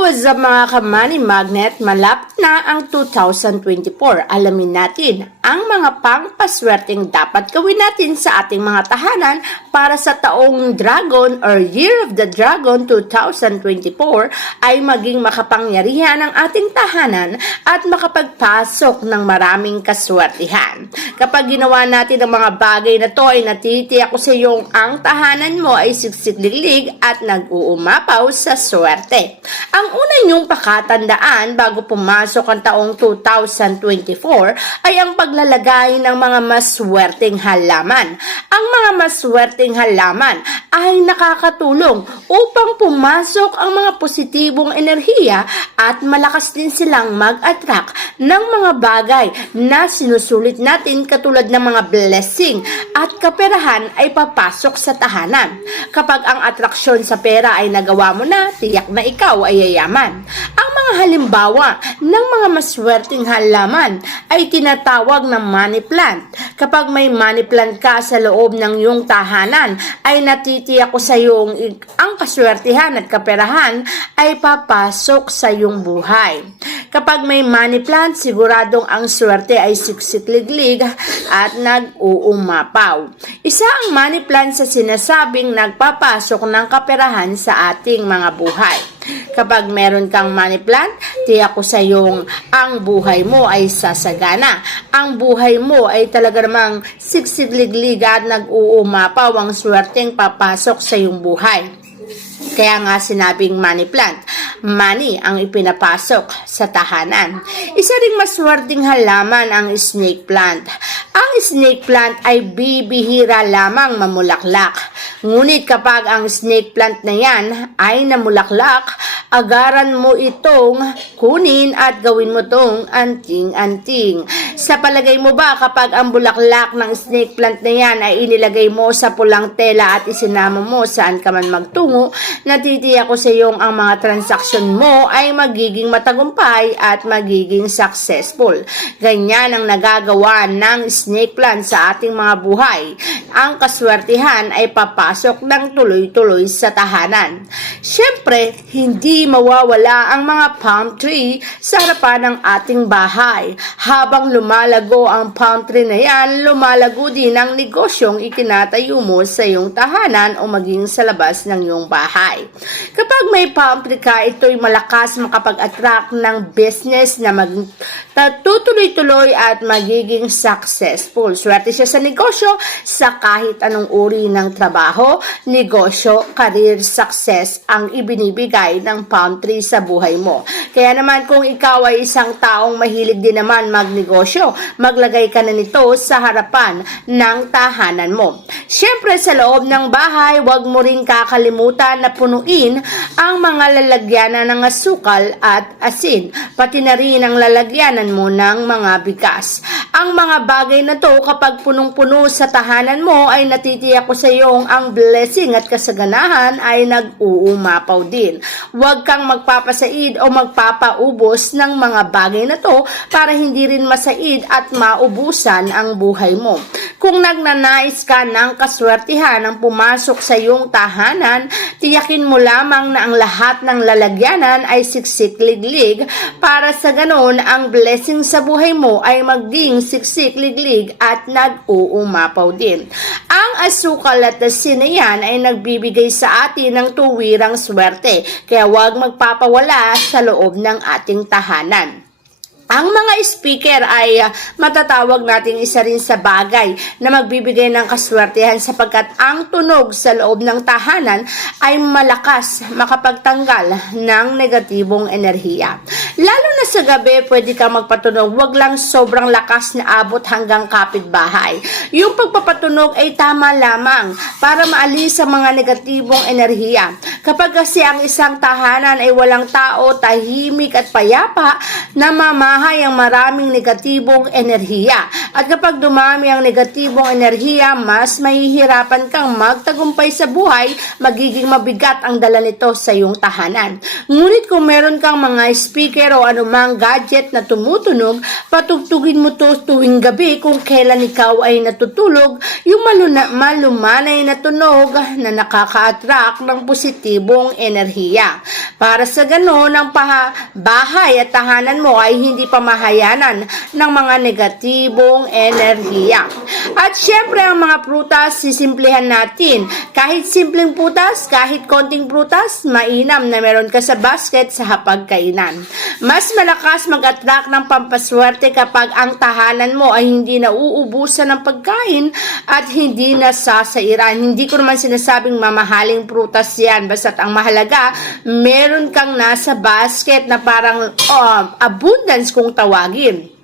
What's up mga ka-money magnet? Malapit na ang 2024. Alamin natin ang mga pangpaswerteng dapat gawin natin sa ating mga tahanan para sa taong Dragon or Year of the Dragon 2024 ay maging makapangyarihan ang ating tahanan at makapagpasok ng maraming kaswertihan. Kapag ginawa natin ang mga bagay na to ay natitiyak ko sa iyong ang tahanan mo ay siksikliglig at nag-uumapaw sa swerte. Ang una niyong pakatandaan bago pumasok ang taong 2024 ay ang paglalagay ng mga maswerteng halaman. Ang mga maswerteng halaman ay nakakatulong upang pumasok ang mga positibong enerhiya at malakas din silang mag-attract ng mga bagay na sinusulit natin katulad ng mga blessing at kaperahan ay papasok sa tahanan. Kapag ang atraksyon sa pera ay nagawa mo na, tiyak na ikaw ay yayaman. Ang mga halimbawa ng mga maswerteng halaman ay tinatawag na money plant. Kapag may money plant ka sa loob ng iyong tahanan, ay natitiyak ko sa iyong ang kaswertihan at kaperahan ay papasok sa iyong buhay. Kapag may money plant, siguradong ang swerte ay siksikliglig at nag-uumapaw. Isa ang money plant sa sinasabing nagpapasok ng kaperahan sa ating mga buhay. Kapag meron kang money plant, tiyak ko sa iyong ang buhay mo ay sasagana. Ang buhay mo ay talaga namang siksikliglig at nag-uumapaw ang swerteng papasok sa iyong buhay. Kaya nga sinabing money plant. Money ang ipinapasok sa tahanan. Isa ring maswerteng halaman ang snake plant. Ang snake plant ay bibihira lamang mamulaklak. Ngunit kapag ang snake plant na yan ay namulaklak, agaran mo itong kunin at gawin mo itong anting-anting. Sa palagay mo ba kapag ang bulaklak ng snake plant na yan ay inilagay mo sa pulang tela at isinama mo saan ka man magtungo, natitiyak ko sa iyong ang mga transaksyon mo ay magiging matagumpay at magiging successful. Ganyan ang nagagawa ng snake plant sa ating mga buhay. Ang kaswertihan ay papasok ng tuloy-tuloy sa tahanan. Siyempre, hindi mawawala ang mga palm tree sa harapan ng ating bahay. Habang lumalago ang palm tree na yan, lumalago din ang negosyong itinatayo mo sa iyong tahanan o maging sa labas ng iyong bahay. Kapag may palm tree ka, ito'y malakas makapag-attract ng business na tutuloy-tuloy at magiging successful. Swerte siya sa negosyo sa kahit anong uri ng trabaho, negosyo, career success ang ibinibigay ng palm tree sa buhay mo. Kaya naman kung ikaw ay isang taong mahilig din naman magnegosyo, maglagay ka na nito sa harapan ng tahanan mo. Siyempre sa loob ng bahay, huwag mo rin kakalimutan na punuin ang mga lalagyanan ng asukal at asin, pati na rin ang lalagyanan mo ng mga bigas. Ang mga bagay na to kapag punong-puno sa tahanan mo ay natitiyak ko sa iyong ang blessing at kasaganahan ay nag-uumapaw din. Huwag kang magpapasaid o magpapaubos ng mga bagay na to para hindi rin masaid at maubusan ang buhay mo. Kung nagnanais ka ng kaswertihan ang pumasok sa iyong tahanan, tiyakin mo lamang na ang lahat ng lalagyanan ay siksikliglig para sa ganon ang blessing sa buhay mo ay maging siksikliglig at nag-uumapaw din. Ang asukal at asin na yan ay nagbibigay sa atin ng tuwirang swerte, kaya huwag magpapawala sa loob ng ating tahanan. Ang mga speaker ay matatawag natin isa rin sa bagay na magbibigay ng kaswertehan sapagkat ang tunog sa loob ng tahanan ay malakas makapagtanggal ng negatibong enerhiya. Lalo na sa gabi, pwede kang magpatunog, wag lang sobrang lakas na abot hanggang kapitbahay. Yung pagpapatunog ay tama lamang para maalis ang mga negatibong enerhiya. Kapag kasi ang isang tahanan ay walang tao, tahimik at payapa, namamahay ang maraming negatibong enerhiya. At kapag dumami ang negatibong enerhiya, mas mahihirapan kang magtagumpay sa buhay, magiging mabigat ang dala nito sa iyong tahanan. Ngunit kung meron kang mga speaker Pero anumang gadget na tumutunog, patugtugin mo to tuwing gabi kung kailan ikaw ay natutulog, yung malumanay na tunog na nakaka-attract ng positibong enerhiya. Para sa ganon, ang bahay at tahanan mo ay hindi pamahayanan ng mga negatibong enerhiya. At syempre, ang mga prutas, sisimplihan natin. Kahit simpleng prutas, kahit konting prutas, mainam na meron ka sa basket sa hapagkainan. Mas malakas mag-attract ng pampaswerte kapag ang tahanan mo ay hindi nauubusan ng pagkain at hindi nasasairan. Hindi ko naman sinasabing mamahaling prutas yan. Basta't ang mahalaga, meron kang nasa basket na parang abundance kung tawagin.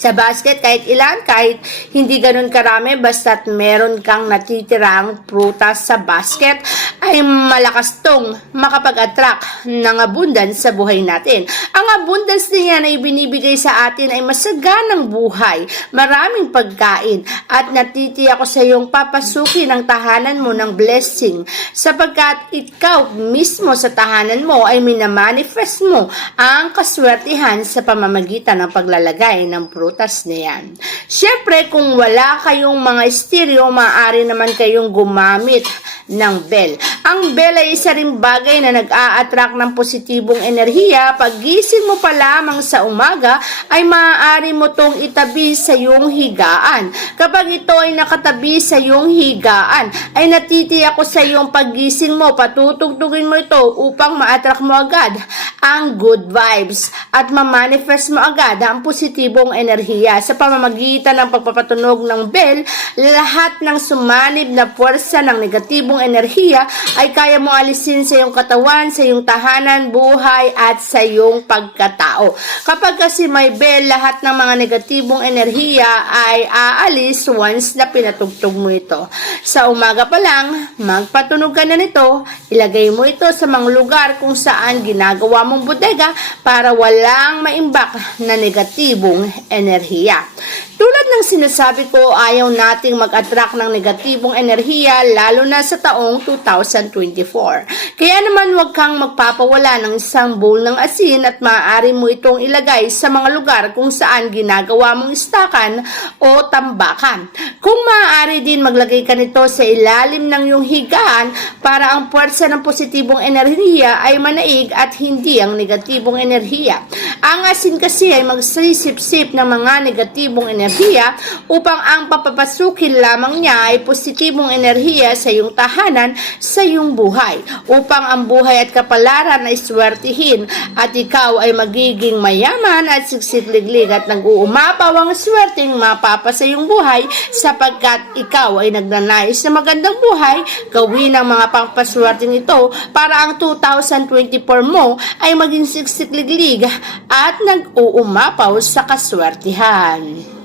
Sa basket, kahit ilan, kahit hindi ganun karami, basta't meron kang natitirang prutas sa basket, ay malakas tong makapag-attract ng abundance sa buhay natin. Ang abundance niya na ibinibigay sa atin ay masaganang buhay, maraming pagkain, at natitiyak ko sa iyong papasukin ang tahanan mo ng blessing, sapagkat ikaw mismo sa tahanan mo ay minamanifest mo ang kaswertihan sa pamamagitan ng paglalagay ng prutas na yan. Siyempre, kung wala kayong mga stereo, maaari naman kayong gumamit ng bell. Ang bell ay isa ring bagay na nag-a-attract ng positibong enerhiya. Paggising mo pa lamang sa umaga, ay maaari mo tong itabi sa iyong higaan. Kapag ito ay nakatabi sa iyong higaan, ay natitiyak ko sa iyong paggising mo, patutugtugin mo ito upang ma-attract mo agad ang good vibes at ma-manifest mo agad ang positibong enerhiya. Sa pamamagitan ng pagpapatunog ng bell, lahat ng sumanib na puwersa ng negatibong enerhiya ay kaya mo alisin sa iyong katawan, sa iyong tahanan, buhay at sa iyong pagkatao. Kapag kasi may bell, lahat ng mga negatibong enerhiya ay aalis once na pinatugtog mo ito. Sa umaga pa lang, magpatunog ka na nito, ilagay mo ito sa mga lugar kung saan ginagawa mong bodega para walang maimbak na negatibong enerhiya. Tulad ng sinasabi ko, ayaw nating mag-attract ng negatibong enerhiya lalo na sa taong 2024. Kaya naman huwag kang magpapawala ng isang bowl ng asin at maaari mo itong ilagay sa mga lugar kung saan ginagawa mong istakan o tambakan. Kung maaari din maglagay ka nito sa ilalim ng iyong higaan para ang puwersa ng positibong enerhiya ay manaig at hindi ang negatibong enerhiya. Ang asin kasi ay magsisip-sip ng mga negatibong enerhiya upang ang papapasukin lamang niya ay positibong enerhiya sa iyong tahanan, sa iyong buhay, upang ang buhay at kapalaran ay swertihin at ikaw ay magiging mayaman at siksikliglig at nag-uumapaw ang swerteng mapapa sa iyong buhay sapagkat ikaw ay nagnanais na magandang buhay. Gawin ang mga pampaswerteng ito para ang 2024 mo ay maging siksikliglig at nag-uumapaw sa kaswertihan.